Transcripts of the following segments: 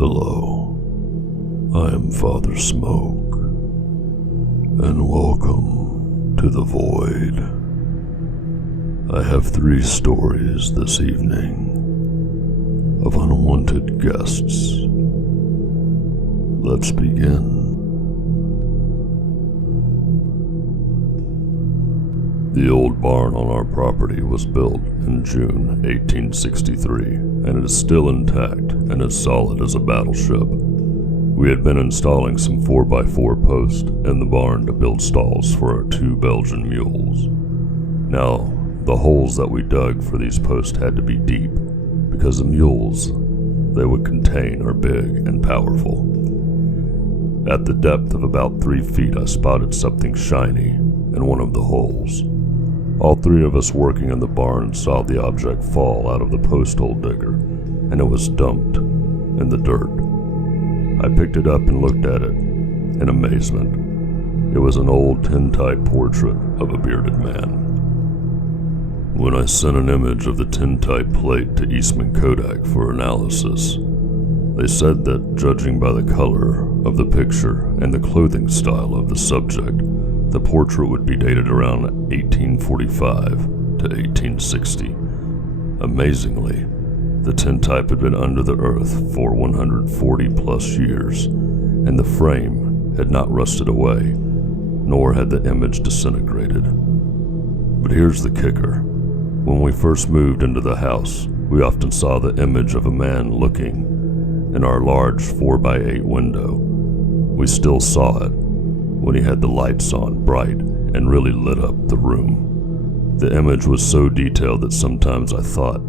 Hello, I am Father Smoke, and welcome to the Void. I have 3 stories this evening of unwanted guests. Let's begin. The old barn on our property was built in June 1863, and it is still intact and as solid as a battleship. We had been installing some 4x4 posts in the barn to build stalls for our 2 Belgian mules. Now, the holes that we dug for these posts had to be deep, because the mules they would contain are big and powerful. At the depth of about 3 feet, I spotted something shiny in one of the holes. All 3 of us working in the barn saw the object fall out of the post hole digger, and it was dumped in the dirt. I picked it up and looked at it in amazement. It was an old tintype portrait of a bearded man. When I sent an image of the tintype plate to Eastman Kodak for analysis, they said that judging by the color of the picture and the clothing style of the subject, the portrait would be dated around 1845 to 1860. Amazingly, the tintype had been under the earth for 140 plus years, and the frame had not rusted away, nor had the image disintegrated. But here's the kicker. When we first moved into the house, we often saw the image of a man looking in our large 4x8 window. We still saw it when he had the lights on bright and really lit up the room. The image was so detailed that sometimes I thought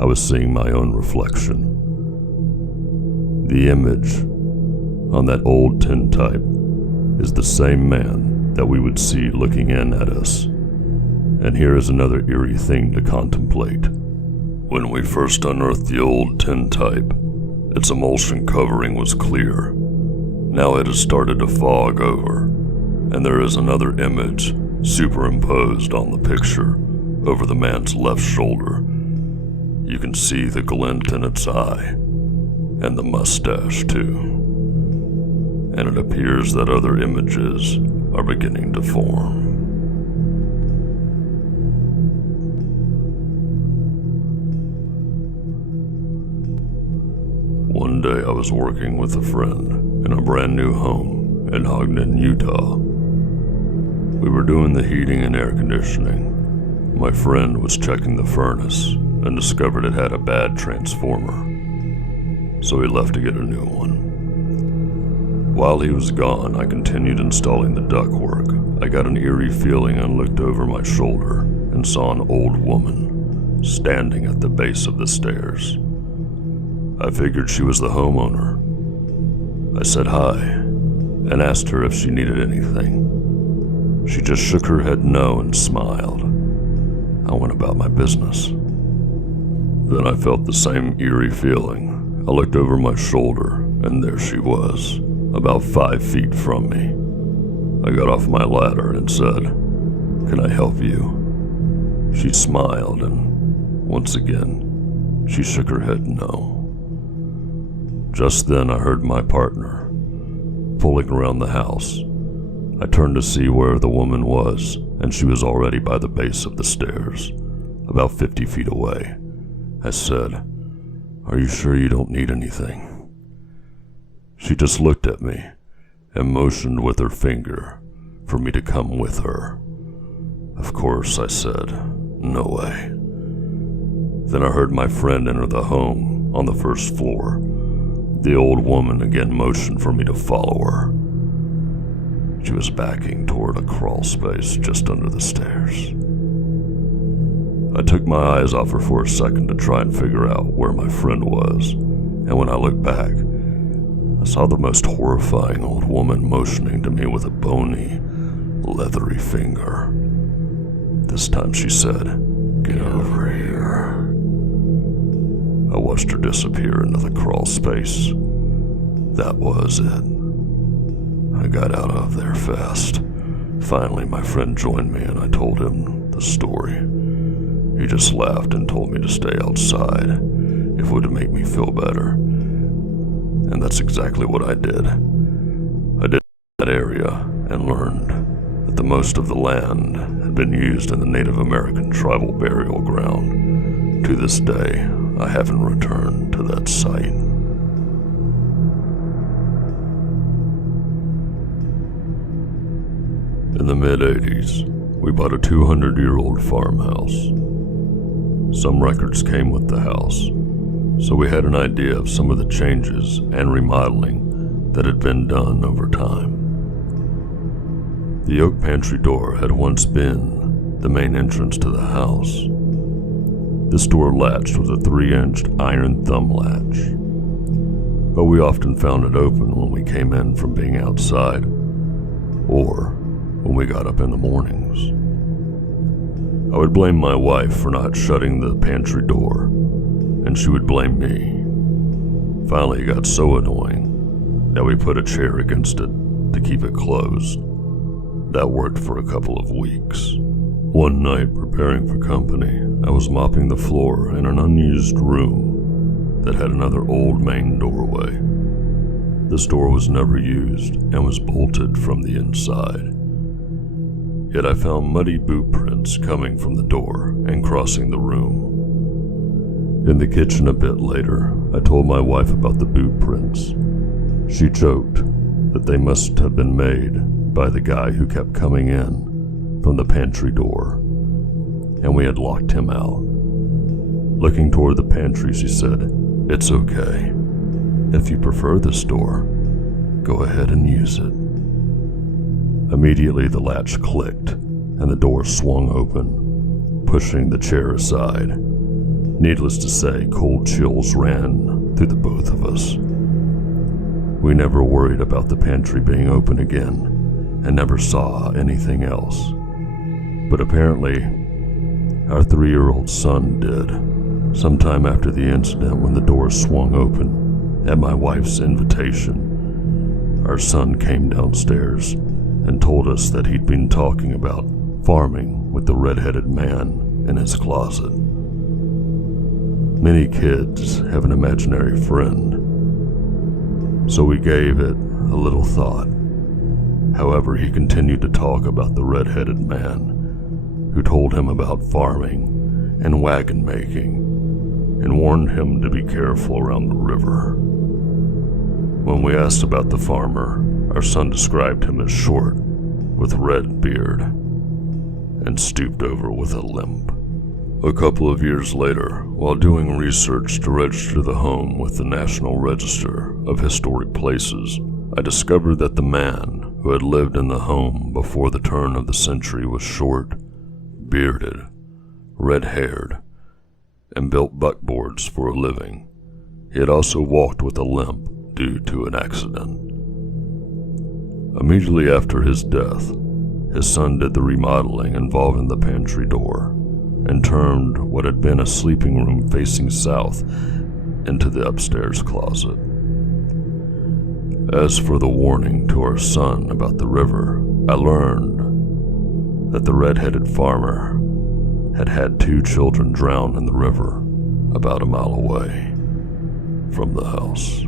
I was seeing my own reflection. The image on that old tintype is the same man that we would see looking in at us. And here is another eerie thing to contemplate. When we first unearthed the old tintype, its emulsion covering was clear. Now it has started to fog over, and there is another image superimposed on the picture over the man's left shoulder. You can see the glint in its eye, and the mustache too. And it appears that other images are beginning to form. One day I was working with a friend in a brand new home in Ogden, Utah. We were doing the heating and air conditioning. My friend was checking the furnace and discovered it had a bad transformer, so he left to get a new one. While he was gone, I continued installing the ductwork. I got an eerie feeling and looked over my shoulder and saw an old woman standing at the base of the stairs. I figured she was the homeowner. I said hi and asked her if she needed anything. She just shook her head no and smiled. I went about my business. Then I felt the same eerie feeling. I looked over my shoulder, and there she was, about 5 feet from me. I got off my ladder and said, "Can I help you?" She smiled, and once again, she shook her head no. Just then I heard my partner pulling around the house. I turned to see where the woman was, and she was already by the base of the stairs, about 50 feet away. I said, "Are you sure you don't need anything?" She just looked at me and motioned with her finger for me to come with her. Of course, I said, "No way." Then I heard my friend enter the home on the first floor. The old woman again motioned for me to follow her. She was backing toward a crawl space just under the stairs. I took my eyes off her for a second to try and figure out where my friend was, and when I looked back, I saw the most horrifying old woman motioning to me with a bony, leathery finger. This time she said, "Get over here." I watched her disappear into the crawl space. That was it. I got out of there fast. Finally, my friend joined me and I told him the story. He just laughed and told me to stay outside if it would make me feel better. and that's exactly what I did. I did that area and learned that the most of the land had been used in the Native American tribal burial ground. To this day, I haven't returned to that site. In the mid-80s, we bought a 200-year-old farmhouse. Some records came with the house, so we had an idea of some of the changes and remodeling that had been done over time. The oak pantry door had once been the main entrance to the house. This door latched with a 3-inch iron thumb latch, but we often found it open when we came in from being outside, or when we got up in the mornings. I would blame my wife for not shutting the pantry door, and she would blame me. Finally, it got so annoying that we put a chair against it to keep it closed. That worked for a couple of weeks. One night, preparing for company, I was mopping the floor in an unused room that had another old main doorway. This door was never used and was bolted from the inside. Yet I found muddy boot prints coming from the door and crossing the room. In the kitchen a bit later, I told my wife about the boot prints. She joked that they must have been made by the guy who kept coming in from the pantry door, and we had locked him out. Looking toward the pantry, she said, "It's okay. If you prefer this door, go ahead and use it." Immediately the latch clicked and the door swung open, pushing the chair aside. Needless to say, cold chills ran through the both of us. We never worried about the pantry being open again and never saw anything else. But apparently, our 3-year-old son did, sometime after the incident when the door swung open at my wife's invitation. Our son came downstairs and told us that he'd been talking about farming with the red-headed man in his closet. Many kids have an imaginary friend, so we gave it a little thought. However, he continued to talk about the red-headed man who told him about farming and wagon making and warned him to be careful around the river. When we asked about the farmer, our son described him as short, with red beard, and stooped over with a limp. A couple of years later, while doing research to register the home with the National Register of Historic Places, I discovered that the man who had lived in the home before the turn of the century was short, bearded, red-haired, and built buckboards for a living. He had also walked with a limp due to an accident. Immediately after his death, his son did the remodeling involving the pantry door and turned what had been a sleeping room facing south into the upstairs closet. As for the warning to our son about the river, I learned that the red-headed farmer had had 2 children drown in the river about a mile away from the house.